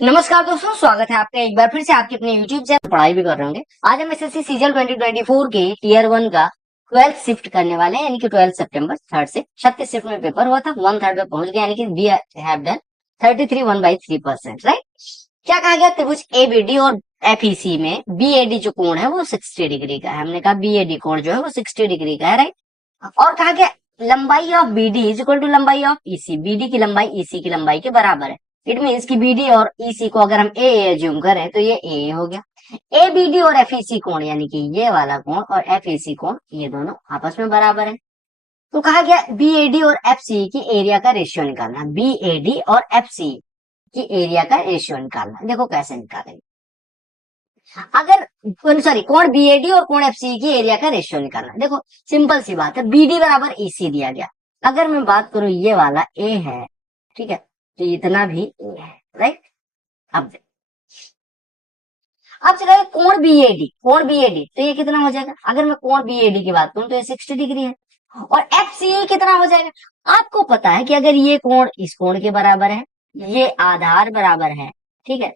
नमस्कार दोस्तों, स्वागत है आपका एक बार फिर से आपके अपने YouTube चैनल पढ़ाई भी कर रहे होंगे। आज हम एसएससी सीजीएल 2024 के टीयर 1 का 12th शिफ्ट करने वाले हैं, यानी कि 12 सितंबर थर्ड से 36 शिफ्ट में पेपर हुआ था, 1/3 पे पहुंच गया, यानी कि वी हैव डन 33 1/3%, राइट। क्या कहा गया? त्रिभुज एबीडी और एफईसी में बीएडी जो कोण है वो 60 डिग्री का है। हमने कहा बीएडी कोण जो है वो 60 डिग्री का है, राइट। और कहा गया लंबाई of BD is equal to लंबाई ऑफ ईसी, बीडी की लंबाई ईसी की लंबाई के बराबर है। इट मीन्स कि बीडी और ईसी को अगर हम ए एज्यूम करें तो ये ए हो गया। ए बीडी और एफईसी कोण यानी कि ये वाला कोण और एफईसी कोण ये दोनों आपस में बराबर है। तो कहा गया बीएडी और एफसी की एरिया का रेशियो निकालना। बीएडी और एफसी की एरिया का रेशियो निकालना। देखो कैसे निकालेंगे। अगर सॉरी कोण बीएडी और कोण एफसी की एरिया का रेशियो निकालना। देखो सिंपल सी बात है, बीडी बराबर ईसी दिया गया। अगर मैं बात करूं ये वाला ए है, ठीक है, तो इतना भी ए है, राइट। अब चलेगा कोण बीएडी तो ये कितना हो जाएगा? अगर मैं कोण बीएडी की बात करूं तो ये 60 डिग्री है। और एफसीए कितना हो जाएगा? आपको पता है कि अगर ये कोण इस कोण के बराबर है, ये आधार बराबर है, ठीक है,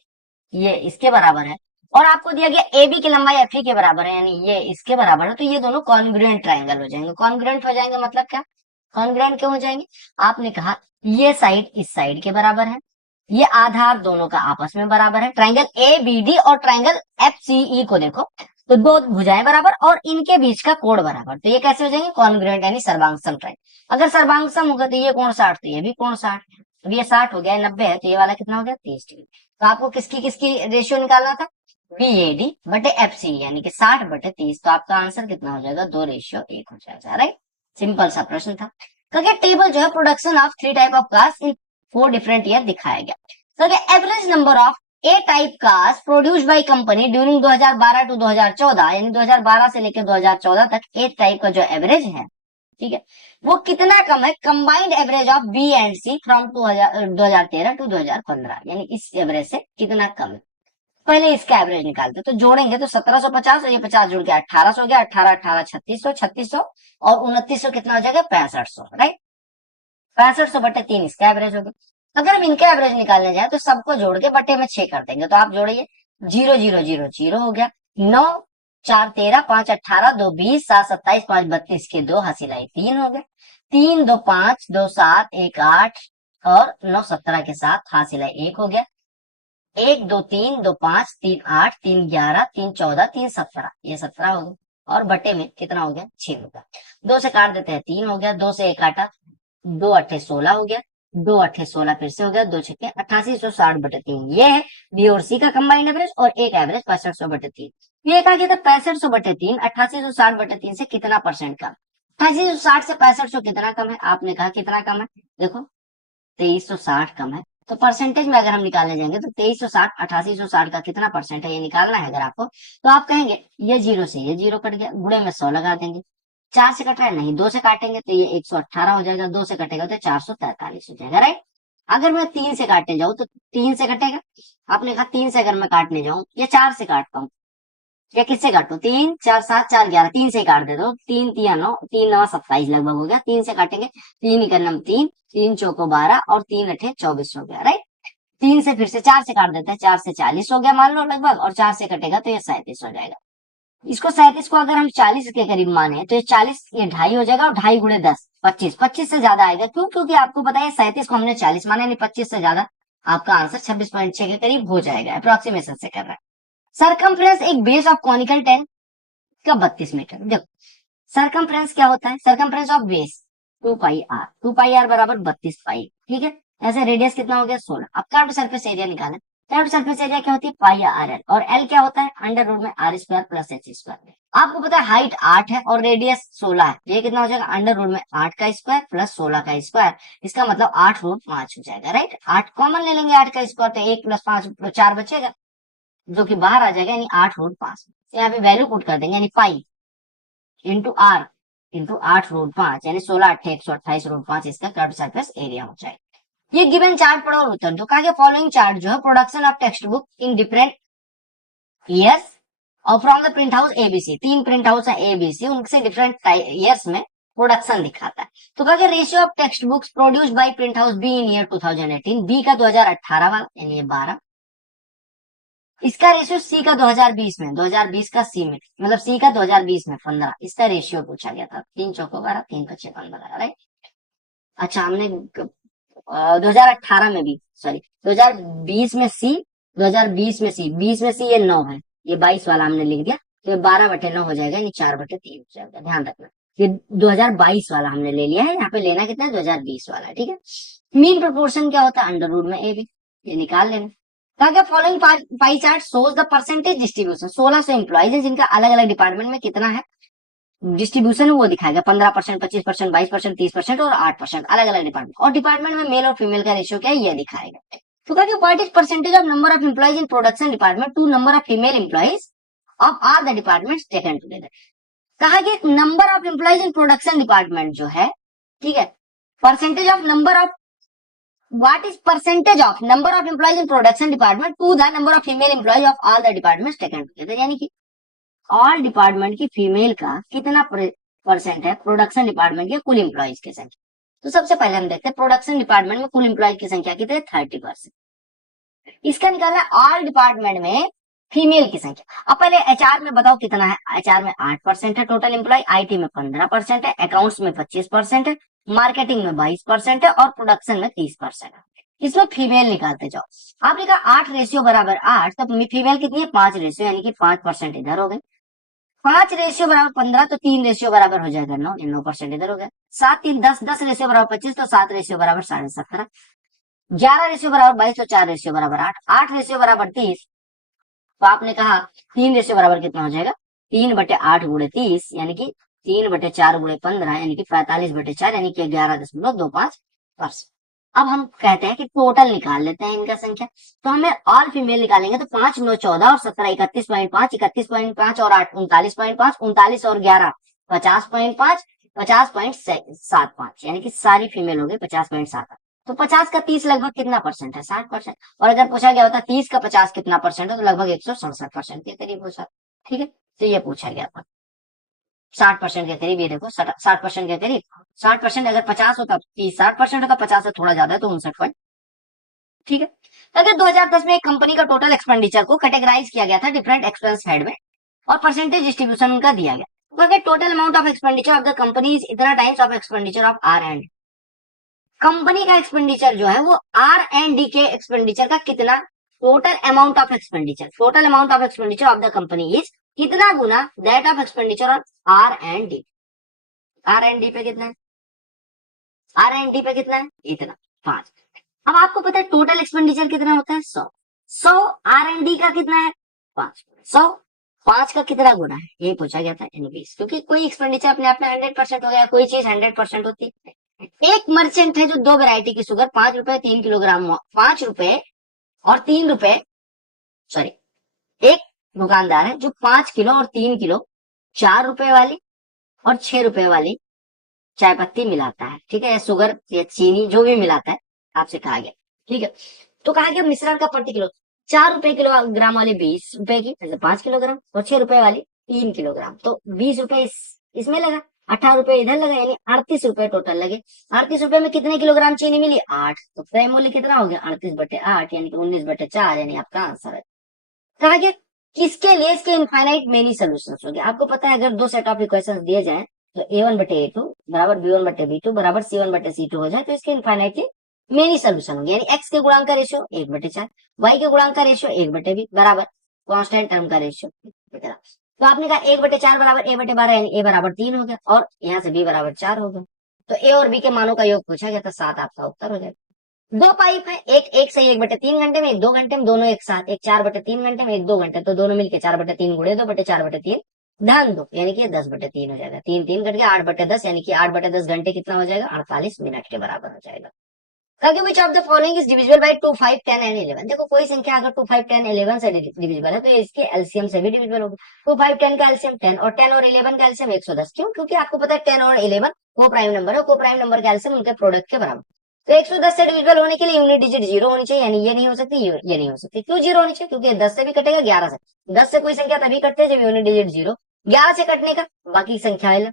ये इसके बराबर है, और आपको दिया गया AB की लंबाई FE के बराबर है, यानी ये इसके बराबर है, तो ये दोनों कॉन्ग्रुएंट ट्रायंगल हो जाएंगे। कॉन्ग्रुएंट हो जाएंगे मतलब क्या? कॉन्ग्रुएंट क्यों हो जाएंगे? आपने कहा ये साइड इस साइड के बराबर है, ये आधार दोनों का आपस में बराबर है। ट्रायंगल ABD और ट्रायंगल FCE को देखो तो दो भुजाएं बराबर और इनके बीच का कोण बराबर, तो ये कैसे हो जाएंगे? कॉन्ग्रुएंट यानी सर्वांगसम ट्रायंगल। अगर सर्वांगसम होगा तो ये कोण 60 तो ये भी कोण 60, अब ये 60 हो गया, 90 है तो ये वाला कितना हो गया? 30 डिग्री। तो आपको किसकी किसकी रेशियो निकालना था? बीएडी बटे एफसी यानी कि 60/30। तो आपका आंसर कितना हो जाएगा? 2:1 हो जाएगा, राइट। सिंपल सा प्रश्न था। क्योंकि टेबल जो है production of 3 type of cars in 4 different year दिखाया गया। क्योंकि average number of A type cars produce by company during 2012 to 2014, यानी 2012 से लेकर 2014 तक ए टाइप का जो एवरेज है, ठीक है, वो कितना कम है? Combined average of B and C from 2013 to 2015, यानी इस एवरेज से कितना कम है। पहले इसका एवरेज निकालते तो जोड़ेंगे तो 1750 और ये 50 जुड़ के 1800 हो गया, 18 18 3600, 3600 और 2900 कितना हो जाएगा? 6500, राइट। 6500/3 इसका एवरेज हो गया। अगर हम इनका एवरेज निकालने जाए तो सबको जोड़ के बटे में 6 कर देंगे, तो आप जोड़िए 0 0 0 0 हो गया, 9 4 13 5 18 2 20 7 27 5 32 के 2 हासिलाई 3 हो गया, 3 2 5 2 7 1 8 और 9 17 के साथ हासिलाई 1 हो गया, 1 2 3 2 5 3 8 3 11 3 14 3 17, ये 17 हो गया और बटे में कितना हो गया? 6 हो गया। 2 से काट देते हैं 3 हो गया, 2 से 1 काटा, 2 8 16 हो गया, 2 8 16 फिर से हो गया, 2 6 8860/3। ये है बी और सी का कंबाइंड एवरेज और एक एवरेज 6500/3। ये कहा गया था 6500/3 8860/3 से कितना परसेंट कम? 8860 से 6500 कितना कम है? आपने कहा कितना कम है? देखो 2360 कम है। तो परसेंटेज में अगर हम निकालने जाएंगे तो 2360 8860 का कितना परसेंट है ये निकालना है अगर आपको, तो आप कहेंगे ये 0 से ये 0 कट गया, गुणे में 100 लगा देंगे। 4 से कट रहा है नहीं, 2 से काटेंगे तो ये 118 हो जाएगा, 2 से कटेगा तो 443 हो जाएगा, राइट। अगर मैं 3 से काटने जाऊं तो 3 से कटेगा, आपने कहा 3 से अगर मैं काटने जाऊं या 4 से काटता हूँ या किससे काटो? 3 4 7 4 11, 3 से ही काट दे दो, 3 3 9 3 9 27 लगभग हो गया। 3 से काटेंगे, 3 निकलना 3 3 चौको 12 और 3 अठे 24 हो गया, राइट। 3 से फिर से 4 से काट देते हैं, 4 से 40 हो गया मान लो लगभग, और 4 से कटेगा तो ये 37 हो जाएगा। इसको 37 को अगर हम 40 के करीब माने तो ये 40 ये 2.5 हो जाएगा, और 2.5 गुणे 10 25, 25 से ज्यादा आएगा। क्यों? क्योंकि आपको पता है 37 को हमने 40 माना, नहीं 25 से ज्यादा। आपका आंसर 26.6 के करीब हो जाएगा, अप्रोक्सीमेशन से कर रहा है। सरकमफ्रेंस एक बेस ऑफ कॉनिकल टेन का 32 मीटर। देखो सरकमफ्रेंस क्या होता है? Circumference of base 2πr, 2πr बराबर 32 पाई, ठीक है। ऐसे रेडियस कितना हो गया? 16। अब कर्व्ड सरफेस एरिया निकालें। कर्व्ड सरफेस एरिया क्या होती है? πr, और l क्या होता है? अंडर रूट में r² प्लस h²। आपको पता है हाइट 8 है और रेडियस 16 है, ये कितना हो जाएगा? अंडर रूट में 8 का स्क्वायर प्लस 16 का स्क्वायर, इसका मतलब 8√5 हो जाएगा, राइट। 8 कॉमन ले लेंगे, 8 का स्क्वायर तो 1 + 5 4 बचेगा, जो कि बाहर आ जाएगा, यानी 8√5। यहाँ पे वैल्यू पुट कर देंगे, यानी पाई इंटू आर इंटू 8√5, यानी 16 8 128√5 इसका कर्व्ड सरफेस एरिया हो जाएगा। ये गिवन चार्ट पढ़ो और उत्तर दो। कहा गया फॉलोइंग चार्ट जो है production of text book in different years और from the print house ABC, 3 print house है एबीसी, उनसे डिफरेंट ईयर्स में प्रोडक्शन दिखाता है। तो कहा गया ratio of text books produced by print house B in year 2018, B का 2018 वाला यानी ये 12, इसका रेशियो सी का 2020 में, 2020 का सी में, मतलब सी का 2020 में 15, इसका रेशियो पूछा गया था। 3 चौको 12, 3 पच्चे 15, राइट। अच्छा हमने 2018 में भी, सॉरी 2020 में सी, 2020 में सी, 20 में सी ये 9 है, ये 22 वाला हमने लिख दिया, तो ये 12/9 हो जाएगा, यानी 4/3 हो जाएगा, ध्यान रखना। ये 2022 वाला हमने ले लिया है, यहाँ पे लेना कितना है 2020 वाला है, ठीक है। मीन प्रोपोर्शन क्या होता है, अंडर रूट में ए बी, ये निकाल लेना। कहा क्या following pie chart shows the percentage distribution, 1600 employees है जिनका अलग अलग डिपार्टमेंट में कितना है डिस्ट्रीब्यूशन है, वो दिखाएगा 15%, 25%, 22%, 30% और 8% अलग अलग डिपार्टमेंट, और डिपार्टमेंट में मेल और फीमेल का रेशियो क्या है ये दिखाएगा। तो कहा कि what is percentage of number of employees in production department to number of female employees of are the department taken together. कहा कि number of employees in production department जो है, ठीक है, percentage of number of, what is percentage of number of employees in production department to the number of female employees of all the departments taken together, यानी कि all department की female का कितना percent है प्रोडक्शन डिपार्टमेंट के कुल employees की संख्या। तो सबसे पहले हम देखते हैं प्रोडक्शन डिपार्टमेंट में कुल एम्प्लॉइज की संख्या कितनी है, 30%। इसका निकालना है ऑल डिपार्टमेंट में फीमेल की संख्या। अब पहले एचआर में बताओ कितना है, एचआर में 8% है टोटल एम्प्लॉय, आईटी में 15% है, अकाउंट्स में 25% है, मार्केटिंग में 22% है और प्रोडक्शन में 30% है। इसमें फीमेल निकालते जाओ। आपने कहा 8 रेशियो बराबर 8, तब फीमेल कितनी है 5 रेशियो, यानी कि 5% इधर हो गए। 5 रेशियो बराबर 15, तो 3 रेशियो बराबर हो जाएगा 9, 9% इधर हो गया। 7 3 10, 10 रेशियो बराबर 25, तो 7 रेशियो बराबर 17.5, 11 रेशियो बराबर 22, तो 4 रेशियो बराबर 8, 8 रेशियो बराबर 30। तो आपने कहा 3 रेशियो बराबर कितना हो जाएगा, 3/8 गुणे 30, यानी कि 3/4 गुणे 15, यानी कि 45/4, यानी कि 11.25%। अब हम कहते हैं कि टोटल निकाल लेते हैं इनका संख्या। तो हमें ऑल फीमेल निकालेंगे, तो 5 9 14 और 17 31.5, 31.5 और 8 39.5, 39 और 11 50.5, 50.75, यानी कि सारी फीमेल हो गई 50.7। तो 50 का 30 लगभग कितना परसेंट है, 60%। और अगर पूछा गया होता 30 का 50 कितना परसेंट है, तो लगभग 167% के करीब हो जाता, ठीक है। तो ये पूछा गया था 60% के करीब, ये देखो 60% के करीब। 60% अगर 50 होता 30, 60% होता 50 से थोड़ा ज्यादा है तो 59, ठीक है। अगर 2010 में एक कंपनी का टोटल एक्सपेंडिचर को कैटेगराइज किया गया था डिफरेंट एक्सपेंस हेड में और परसेंटेज डिस्ट्रीब्यूशन उनका दिया गया, तो अगर total amount of expenditure of the company is इतना times of expenditure of R and, company का एक्सपेंडिचर जो है वो आर एंड डी के एक्सपेंडिचर का कितना, total amount of expenditure, total amount of expenditure of the company is कितना गुना that of expenditure of R and D. R and D पे कितना है, आर एंड डी पे कितना है, इतना 5। अब आपको पता है टोटल एक्सपेंडिचर कितना होता है 100, 100 आर एंड डी का कितना है 5, 100 5 का कितना गुना है ये पूछा गया था, यानी 20, क्योंकि कोई एक्सपेंडिचर अपने आप में 100% हो गया, कोई चीज 100% होती है। एक मर्चेंट है जो 2 वैरायटी की शुगर 5 रुपए 3 किलोग्राम, 5 रुपए और 3 रुपए, सॉरी, एक दुकानदार है जो 5 किलो और 3 किलो 4 रुपए वाली और 6 रुपए वाली चाय पत्ती मिलाता है, ठीक है, या शुगर या चीनी जो भी मिलाता है, आपसे कहा गया, ठीक है। तो कहा गया मिश्रण का प्रति किलो 4 रुपए किलोग्राम वाली 20 रुपए की, मतलब 5 किलोग्राम, और 6 रुपए वाली 3 किलोग्राम, तो 20 रुपए इसमें लगा, 18 रुपए इधर लगा, यानी 38 रुपए टोटल लगे। 38 रुपए में कितने किलोग्राम चीनी मिली 8, तो क्रय मूल्य कितना हो गया 38/8, यानी कि 19/4, यानी आपका आंसर है। कहा गया किसके लिए इसके इनफाइनाइट मेनी सोल्यूशंस हो गए। आपको पता है अगर 2 सेट ऑफ इक्वेशंस दिए जाए तो a1/a2 बराबर b1/b2 बराबर c1/c2 हो जाए, तो इसके इनफाइनाइटली मेनी सोल्यूशन होंगे, यानी x के गुणांक का रेशियो 1/4, y के गुणांक का रेशियो 1/b बराबर कांस्टेंट टर्म का रेशियो। तो आपने कहा 1/4 बराबर a/12, यानी a बराबर 3 हो गया, और यहाँ से b बराबर 4 हो गया। तो a और b के मानों का योग पूछा गया था, 7 आपका उत्तर हो जाएगा। 2 पाइप है, एक सही 1/3 घंटे में, एक 2 घंटे में, दोनों एक साथ, एक 4/3 घंटे में, एक 2 घंटे, तो दोनों मिलकर 4/3 गुणे 2/4/3 ध्यान दो, यानी कि 10/3 हो जाएगा, 3 3 कट गया 8/10, यानी कि 8/10 घंटे कितना हो जाएगा 48 मिनट के बराबर हो जाएगा। क्योंकि which of the following is divisible by 2 5 10 and 11। देखो कोई संख्या अगर 2 5 10 11 से डिविजिबल है तो इसके एलसीएम से भी डिविजिबल होगी। 2 5 10 का एलसीएम 10 और 10 और 11 का एलसीएम 110। क्यों? क्योंकि आपको पता है 10 और 11 को प्राइम नंबर है, को प्राइम नंबर का एलसीएम उनके प्रोडक्ट के बराबर। तो 110 से डिविजिबल होने के लिए यूनिट डिजिट 0 होनी चाहिए, यानी ये नहीं हो सकती, ये नहीं हो सकती। क्यों 0 होनी चाहिए? क्योंकि 10 से भी कटेगा 11 से, 10 से कोई संख्या तभी कटते हैं जब यूनिट डिजिट 0, 11 से कटने का बाकी संख्या है,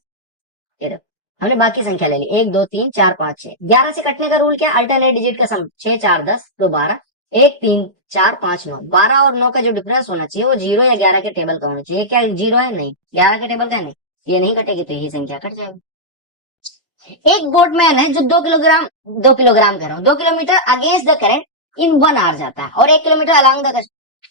हमने बाकी संख्या ले ली 1 2 3 4 5 6। 11 से कटने का रूल क्या है? अल्टरनेट डिजिट का सम 6 4 10 2 12, 1 3 4 5 9, 12 और 9 का जो डिफरेंस होना चाहिए वो 0 या 11 के टेबल का होना चाहिए। क्या 0 है? नहीं। 11 के टेबल का है? नहीं। ये नहीं कटेगी तो यही संख्या कट जाएगी। एक बोटमैन है जो 2 किलोग्राम कह रहा हूँ, 2 kilometre against the current in 1 hour जाता है, और 1 kilometre along the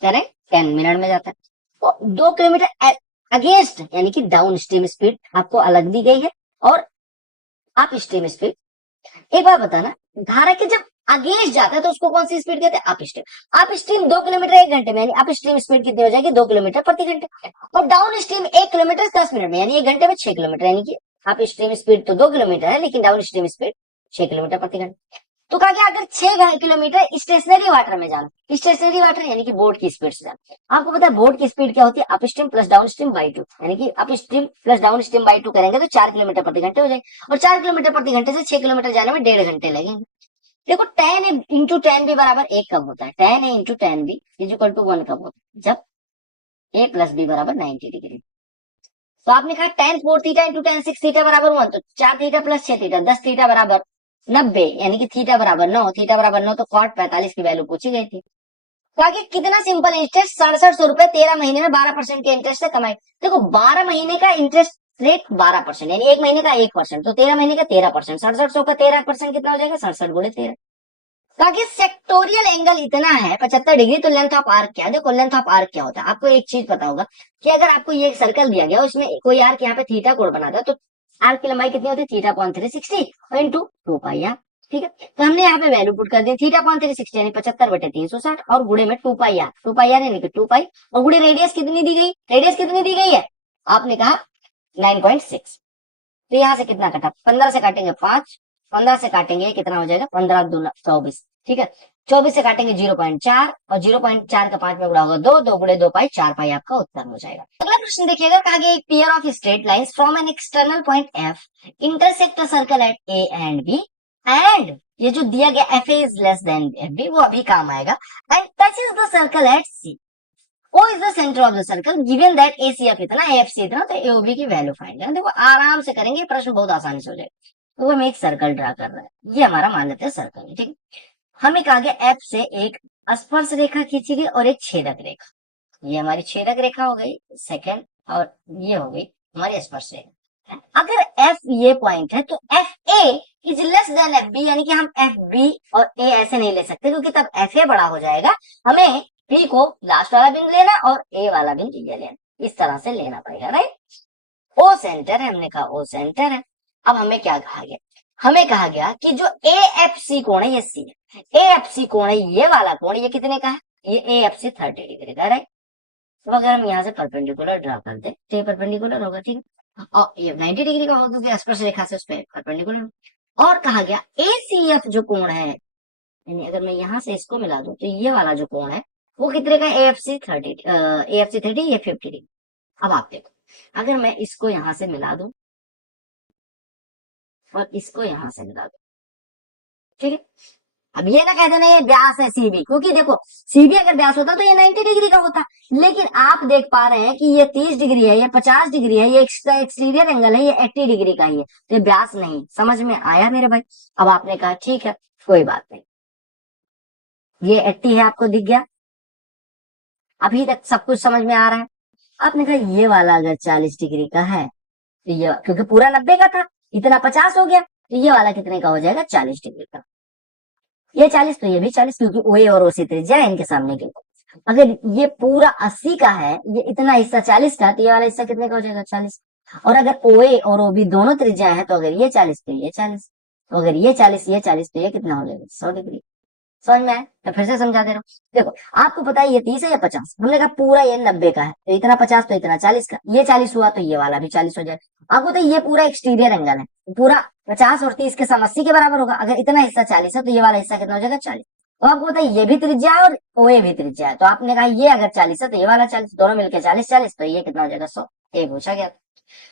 current 10 minute में जाता है। तो 2 किलोमीटर अगेंस्ट यानी कि डाउन स्ट्रीम स्पीड आपको अलग दी गई है, और अप स्ट्रीम स्पीड। एक बार बताना, धारा के जब अगेंस्ट जाता है तो उसको कौन सी स्पीड कहते हैं? Up stream. Up stream 2 kilometre 1 घंटे में, यानी अप स्ट्रीम स्पीड कितनी हो जाएगी? 2 किलोमीटर प्रति घंटे। और डाउन स्ट्रीम 1 किलोमीटर 10 मिनट में, यानी 1 घंटे में 6 किलोमीटर, यानी कि अप स्ट्रीम स्पीड तो 2 किलोमीटर है, लेकिन डाउन स्ट्रीम स्पीड 6 किलोमीटर प्रति घंटे। तो कहा गया अगर 6 किलोमीटर स्टेशनरी वाटर में जाना, स्टेशनरी वाटर यानी कि बोट की स्पीड से जाना। आपको पता है बोट की स्पीड क्या होती है? Up stream plus down stream by 2, यानी कि up stream plus down stream by 2 करेंगे तो 4 किलोमीटर प्रति घंटे हो जाएगी, और 4 किलोमीटर प्रति घंटे से 6 किलोमीटर जाने में 1.5 घंटे लगेंगे। देखो tan a into tan b बराबर 1 कब होता है? tan a into tan b is equal to 1 कब होता है? जब a प्लस b बराबर 90 डिग्री। तो आपने कहा tan 4 theta into tan 6 theta बराबर 1, तो 4 थीटा प्लस 6 थीटा 10 थीटा बराबर 90, यानी कि थीटा बराबर 9, थीटा बराबर 9, तो cot 45 की वैल्यू पूछी गई थी। तो आगे कितना सिंपल इंटरेस्ट? 6700 रुपए 13 महीने में 12% के इंटरेस्ट से कमाई। देखो 12 महीने का इंटरेस्ट रेट 12%, यानी 1 महीने का 1%, तो 13 महीने का 13%, 6700 का 13% कितना हो जाएगा? 67 गुणे 13। ताकि सेक्टोरियल एंगल इतना है 75 डिग्री, तो लेंथ ऑफ आर्क क्या है? देखो लेंथ ऑफ आर्क क्या होता है, आपको एक चीज पता होगा कि अगर आपको ये सर्कल दिया गया उसमें कोई आर्क यहाँ पे थीटा कोण बनाता है, तो आर्क की लंबाई कितनी होती है? थीटा अपॉन 360 और इंटू 2 पाई आर। ठीक है, तो हमने यहाँ पे वैल्यू पुट कर दी, थीटा अपॉन 360 यानी 75/360, और गुणे में 2 पाई आर, 2 पाई आर यानी कि 2 पाई, और गुणे रेडियस कितनी दी गई? रेडियस कितनी दी गई है? आपने कहा 9.6। तो यहाँ से कितना कटा? 15 से काटेंगे 5, 15 से काटेंगे कितना हो जाएगा? 15 दूना 24। ठीक है, 24 से काटेंगे 0.4, और 0.4 का 5 में गुणा होगा 2, 2 गुणे 2 पाई 4 पाई आपका उत्तर हो जाएगा। अगला प्रश्न देखिएगा, कहा गया एक pair of straight lines from an external point F intersect a circle at A and B, and ये जो दिया गया F A is less than F B, वो अभी काम आएगा, and touches the circle at C, O is the center of the circle, given that ACF इतना, AFC इतना, तो AOB की वैल्यू फाइंड करना। देखो आराम से करेंगे, प्रश्न बहुत आसानी से हो जाएगा। तो हम एक सर्कल ड्रा कर रहे हैं, ये हमारा मान लेते हैं सर्कल है। ठीक, हमें कहा गया F से एक स्पर्श रेखा खींची गई और एक छेदक रेखा, ये हमारी छेदक रेखा हो गई सेकंड, और ये हो गई हमारी स्पर्श रेखा। अगर F ये पॉइंट है तो FA is less then FB, यानी कि हम FB और A ऐसे नहीं ले सकते, क्योंकि तब FA बड़ा हो जाएगा, हमें बी को लास्ट वाला बिंदु लेना और ए वाला बिंदु ये लेना, इस तरह से लेना पड़ेगा, राइट। ओ सेंटर है, हमने कहा ओ सेंटर है। अब हमें क्या कहा गया? हमें कहा गया कि जो ए एफ सी कोण है, ये सी है, ए एफ सी कोण है, ये वाला कोण, ये कितने का है? ये ए एफ सी 30 डिग्री का, राइट। तो अगर हम यहाँ से परपेंडिकुलर ड्रा कर दे तो ये परपेंडिकुलर होगा, ठीक है, और ये 90 डिग्री का होगा क्योंकि स्पर्श रेखा से उस पर परपेंडिकुलर। और कहा गया ए सी एफ जो कोण है, यानी अगर मैं यहाँ से इसको मिला दूं तो ये वाला जो कोण है वो कितने का? AFC 30, ये 50 डिग्री। अब आप देखो, अगर मैं इसको यहां से मिला दूं और इसको यहां से मिला दूं, ठीक है, अब ये ना कह देना ये व्यास है सीबी, क्योंकि देखो सीबी अगर व्यास होता तो ये 90 डिग्री का होता, लेकिन आप देख पा रहे हैं कि ये 30 डिग्री है, ये 50 डिग्री है, ये एक्सटीरियर एंगल है, ये 80 डिग्री का ही है, तो ये व्यास नहीं। समझ में आया मेरे भाई? अब आपने कहा ठीक है कोई बात नहीं, ये 80 है, आपको दिख गया, अभी तक सब कुछ समझ में आ रहा है। आपने कहा ये वाला अगर 40 डिग्री का है तो ये, क्योंकि पूरा 90 का था, इतना 50 हो गया, तो ये वाला कितने का हो जाएगा? 40 डिग्री का। ये 40 तो ये भी 40, क्योंकि ओए और ओसी त्रिज्या है इनके सामने के। अगर ये पूरा 80 का है, ये इतना हिस्सा 40 का, तो ये वाला हिस्सा कितने का हो जाएगा? 40। और अगर ओए और ओबी दोनों त्रिज्या है, तो अगर ये 40 तो ये 40, तो अगर ये 40 तो ये कितना हो जाएगा? 100 डिग्री। समझ में आया? तो फिर से समझा दे रहा हूँ। देखो आपको पता है ये 30 है या 50, हमने कहा पूरा ये 90 का है, तो इतना 50 तो इतना 40 का, ये 40 हुआ तो ये वाला भी 40 हो जाए। आपको तो ये पूरा एक्सटीरियर एंगल है, पूरा 50 और 30 के सम 80 के बराबर होगा। अगर इतना हिस्सा 40 है तो ये वाला हिस्सा कितना हो जाएगा? 40। तो आपको पता है ये भी त्रिज्या है और ओए भी त्रिज्या है, तो आपने कहा ये अगर 40 है तो ये वाला 40, दोनों मिलकर 40, तो ये कितना हो जाएगा? 100। ये पूछा गया।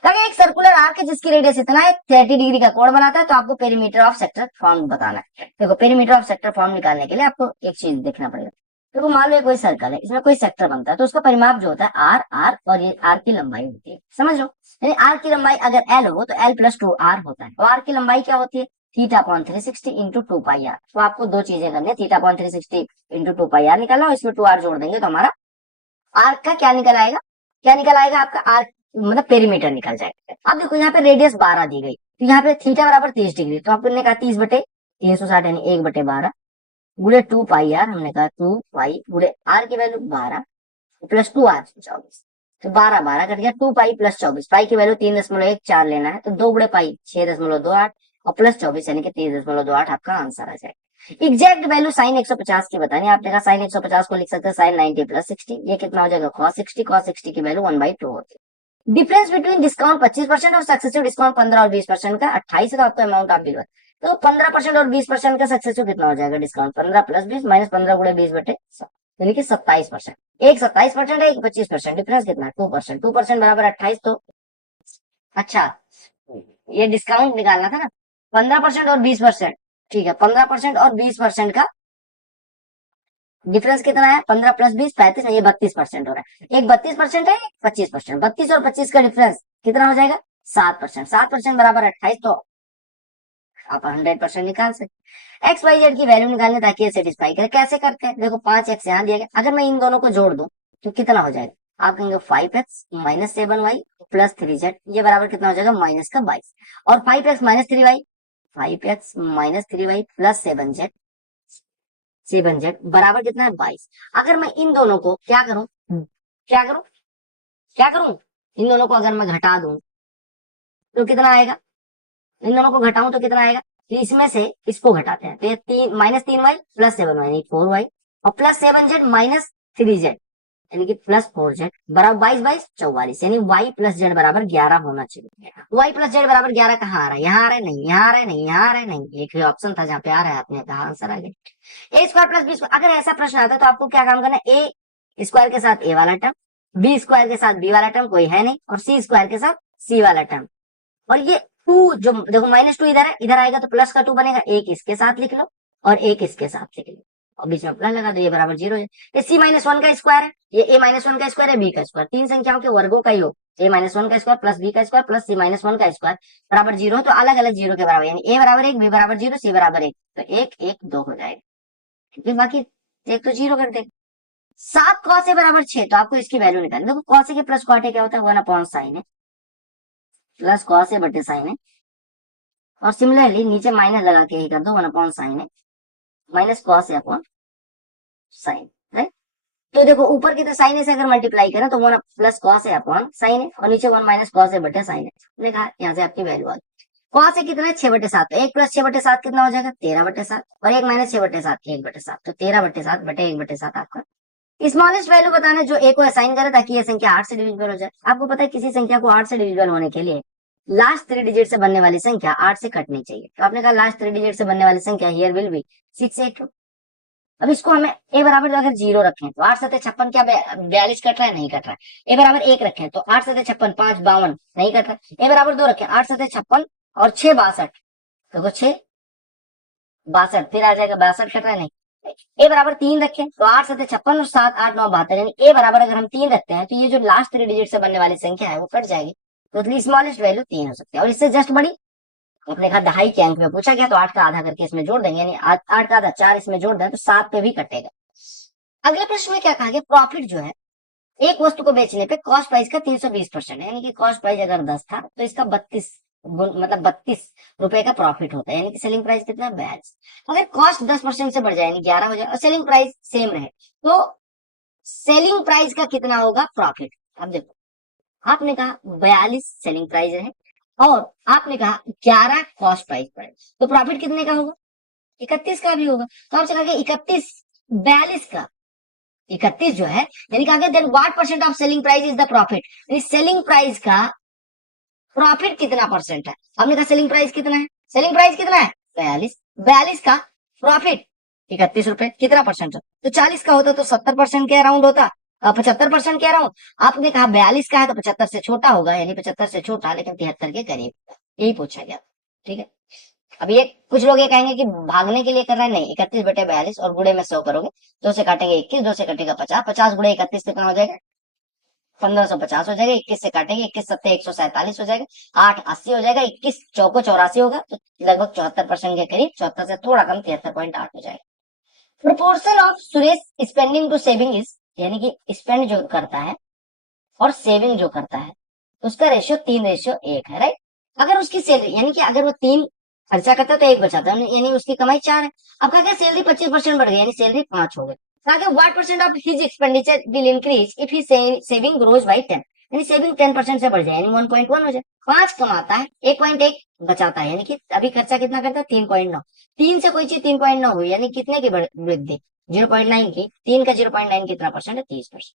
कहा एक सर्कुलर आर्क है जिसकी रेडियस इतना है, 30 डिग्री का कोण बनाता है, तो आपको पेरीमीटर ऑफ सेक्टर फॉर्म बताना है। देखो पेरीमीटर ऑफ सेक्टर फॉर्म निकालने के लिए आपको एक चीज देखना पड़ेगा। देखो मान लो कोई सर्कल है, इसमें कोई सेक्टर बनता है, तो उसका परिमाप जो होता है आर, आर और ये आर की लंबाई होती है, समझ लो। यानी आर की लंबाई अगर एल हो तो एल प्लस 2 आर होता है, और आर की लंबाई क्या होती है? Theta upon 360 into 2 pi R. तो आपको दो चीजें करनी है, theta upon 360 into 2 pi R निकालना, और इसमें 2 आर जोड़ देंगे तो हमारा आर्क का क्या निकल आएगा, क्या निकल आएगा आपका आर्क, मतलब पेरीमीटर निकल जाएगा। अब देखो यहाँ पे रेडियस 12 दी गई, तो यहाँ पे थीटा बराबर 30 डिग्री, तो आपने कहा 30/360 यानी 1/12 गुणे 2 पाई आर, हमने कहा 2 पाई गुणे आर की वैल्यू 12 प्लस 2 आर 24, तो 12 कट गया, 2 पाई प्लस 24, पाई की वैल्यू 3.14 लेना है, तो 2 गुणे पाई 6.28 और प्लस 24 यानी कि 3.28 आपका आंसर आ जाएगा। एग्जैक्ट वैल्यू साइन 150 की बतानी, आपने कहा साइन 150 को लिख सकते हैं साइन 90 प्लस 60, ये कितना हो जाएगा कॉस 60, कॉस 60 की वैल्यू 1/2 होती है। डिफरेंस बिटवीन डिस्काउंट 25% और सक्सेसिव डिस्काउंट 15 और 20% का 28 का आपका अमाउंट आप भी, तो 15% और 20% का सक्सेसिव कितना हो जाएगा डिस्काउंट, 15 प्लस 20 माइनस 15 गुणे 20/100 यानी कि 27%। एक 27% है, एक 25%, डिफरेंस कितना है 2%, 2% बराबर 28, तो अच्छा ये डिस्काउंट निकालना था ना, 15% और 20%, ठीक है 15% और 20% का डिफरेंस कितना है, 15 प्लस 20 35, ये 32% हो रहा है, एक 32% है, एक 25%, 32 और 25 का डिफरेंस कितना हो जाएगा 7%, 7% बराबर 28, तो आप 100% निकाल सकते। एक्स वाई जेड की वैल्यू निकालने ताकि ये सेटिस्फाई करे, कैसे करते हैं, देखो 5x यहाँ दिया गया, अगर मैं इन दोनों को जोड़ दूं तो कितना हो जाएगा, आप कहेंगे 5x minus 7y plus 3z, ये बराबर कितना हो जाएगा माइनस का 22, और 5x minus 3y, 5x minus 3y plus 7z बराबर कितना है 22। अगर मैं इन दोनों को क्या करूं, क्या करूं, क्या करूं, इन दोनों को अगर मैं घटा दूं तो कितना आएगा, इन दोनों को घटाऊं तो कितना आएगा, तो इसमें से इसको घटाते हैं, तो ये तीन minus 3y plus 7y 4y और प्लस 7z माइनस 3z यानी कि प्लस 4z बराबर 22 22 44, यानी y प्लस जेड बराबर 11 होना चाहिए। y प्लस जेड बराबर 11 कहाँ आ रहा है, यहाँ आ रहा है नहीं, यहाँ आ रहा है नहीं, यहाँ आ रहा है नहीं, एक ही ऑप्शन था जहाँ पे आ रहा है, आपने कहा आंसर आ गया। ए स्क्वायर प्लस बी स्क्वायर, अगर ऐसा प्रश्न आता है तो आपको क्या काम करना है, ए स्क्वायर के साथ ए वाला टर्म, बी स्क्वायर के साथ बी वाला टर्म कोई है नहीं, और सी स्क्वायर के साथ सी वाला टर्म, और ये 2 जो देखो -2 इधर है, इधर आएगा तो प्लस का 2 बनेगा, एक इसके साथ लिख लो और एक इसके साथ लिख लो और बीच में प्लस लगा दो, ये बराबर 0 है। ये c-1 का स्क्वायर है, ये a-1 का स्क्वायर है, b का स्क्वायर, तीन संख्याओं के वर्गों का योग, a-1 का स्क्वायर प्लस b का स्क्वायर प्लस c-1 का स्क्वायर बराबर 0 है, तो अलग अलग 0 के बराबर, यानी a बराबर 1, b बराबर 0, c बराबर 1, तो 1 1 2 हो जाएगा, फिर बाकी एक तो 0 कर देगा। 7 cos a बराबर 6, तो आपको इसकी वैल्यू निकालनी, देखो cos a के प्लस cot a क्या होता है 1/sin है प्लस cos a बटे sin है, और सिमिलरली नीचे माइनस लगा के ही कर दो 1/sin है minus cos a upon sin, right. तो देखो ऊपर की तो साइन ए से अगर मल्टीप्लाई करें तो 1 plus cos A upon sine ए, और नीचे 1 माइनस कॉस ए बटे साइन ए, हमने कहा यहाँ से आपकी वैल्यू आ गई। कॉस ए कितना है 6/7, तो 1 प्लस 6/7 कितना हो जाएगा 13/7, और 1 माइनस 6/7 1/7, तो 13/7 बटे 1/7 आपका स्मॉलेस्ट वैल्यू बताना है जो ए को असाइन करे ताकि ये संख्या 8 से डिविजिबल हो जाए। आपको पता है किसी संख्या को 8 से डिविजिबल होने के लिए लास्ट 3 डिजिट से बनने वाली संख्या 8 से कटनी चाहिए, तो आपने कहा लास्ट 3 डिजिट से बनने वाली संख्या हियर विल बी 6 8। अब इसको हमें ए बराबर अगर 0 रखें तो 8 7 56 क्या 42 कट रहा है, नहीं कट रहा है। ए बराबर 1 रखें तो 8 7 56 5 52 नहीं कट रहा है। ए बराबर 2 रखें 8 7 56 और 6 62, देखो 6 62 फिर आ जाएगा 62 कट रहा है नहीं। ए बराबर 3 रखें तो 8 7 56 और 7 8 9 72, यानी ए बराबर अगर हम 3 रखते हैं तो ये जो लास्ट 3 डिजिट से बनने वाली संख्या है वो कट जाएगी, तो स्मॉलेस्ट वैल्यू 3 हो सकती है। और इससे जस्ट बड़ी आपने कहा 2.5 के अंक में पूछा गया तो 8 का आधा करके इसमें जोड़ देंगे, यानी 8 का आधा 4 इसमें जोड़ दें तो 7 पे भी कटेगा। अगले प्रश्न में क्या कहा गया, प्रॉफिट जो है एक वस्तु को बेचने पे कॉस्ट प्राइस का 320% है, यानी कि कॉस्ट प्राइस अगर 10 था तो इसका 32 रुपए का प्रॉफिट होता है, यानी कि सेलिंग प्राइस कितना 42। अगर कॉस्ट 10% से बढ़ जाए यानी 11 हो जाए और सेलिंग प्राइस सेम रहे तो सेलिंग प्राइस का कितना होगा प्रॉफिट। अब देखो आपने कहा 42 सेलिंग प्राइस है और आपने कहा 11 कॉस्ट प्राइस पड़े, तो प्रॉफिट कितने का होगा 31 का भी होगा। तो आपसे कहा 31 42 का 31 जो है यानी कि then what percent of selling price is the profit, यानी सेलिंग प्राइस का प्रॉफिट कितना परसेंट है। हमने कहा सेलिंग प्राइस कितना है, सेलिंग प्राइस कितना है 42, 42 का प्रॉफिट 31 रुपए कितना परसेंट है, तो 40 का होता तो 70% के अराउंड होता, 75% के अराउंड। आपने कहा 42 का है तो 75 से छोटा होगा, यानी 75 से छोटा लेकिन 73 के करीब, यही पूछा गया। ठीक है, अब ये कुछ लोग ये कहेंगे कि भागने के लिए कर रहे हैं, नहीं 31/42 और गुणे में 100 करोगे, 2 से काटेंगे 21, 2 से कटेगा 50, 50 गुणे 31 कितना हो जाएगा 1550 हो जाएगा, 21 से काटेंगे, 21 सत्ते 147 हो जाएगा, 8 80 हो जाएगा, 21 चौको 84 होगा, तो लगभग 74% के करीब, 74 से थोड़ा कम 73.8 हो जाएगा। Proportion of Suresh spending to saving is, यानी कि स्पेंड जो करता है और सेविंग जो करता है उसका रेशियो 3:1 है, राइट। अगर उसकी सैलरी, यानी कि अगर वो 3 खर्चा करता है तो 1 बचाता है, यानी उसकी कमाई 4 है। अब कहा सैलरी 25% बढ़ गई, यानी सैलरी 5 हो गई। कहा what percent of his expenditure will increase if he saving grows by 10, यानी सेविंग 10% से बढ़ जाए, यानी 1.1 हो जाए। 5 कमाता है, 1.1 बचाता है, यानी कि अभी खर्चा कितना करता है 3.9, 3 से कोई चीज 3.9 हुई, यानी कितने की वृद्धि 0.9 की, 3 का 0.9 कितना परसेंट है 30%।